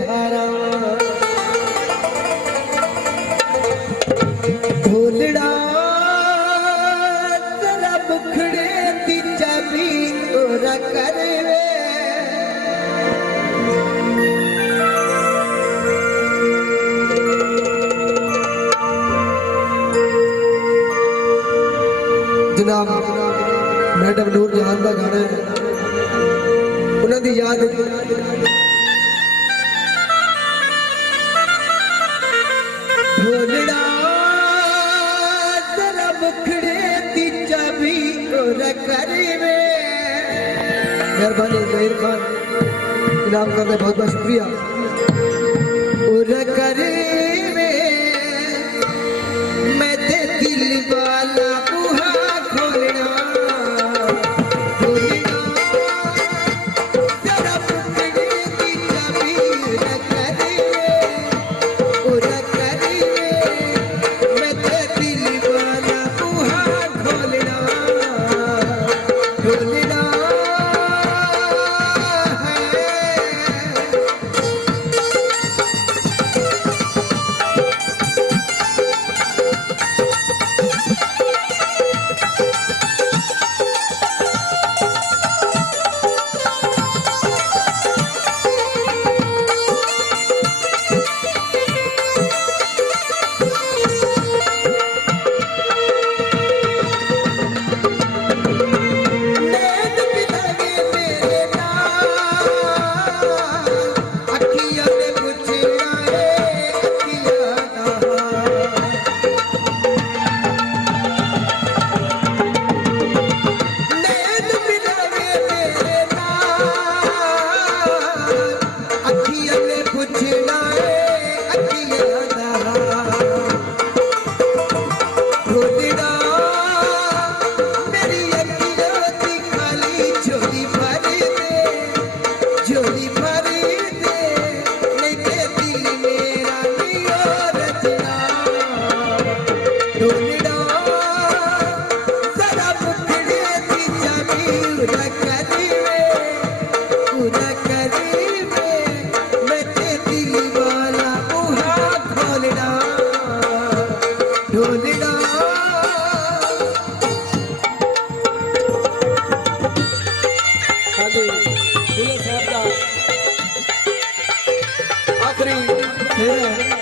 थारा ढोलड़ा जरा बुखड़े दी चाबी ओरा करे जनाब मैडम नूर जहान का गाना है उन्होंने याद ढोलड़ा जरा बुखड़े दी चाबी ओरा करे मेहरबानी जहीर खान इनाम करने बहुत बहुत शुक्रिया ओरा करे मैं ते दिल वाला बुहा खोलना जरा बुखड़े दी चाबी ओरा करे ओरा करे मैं ते दिल वाला बुहा खोलना ढोलना आखिरी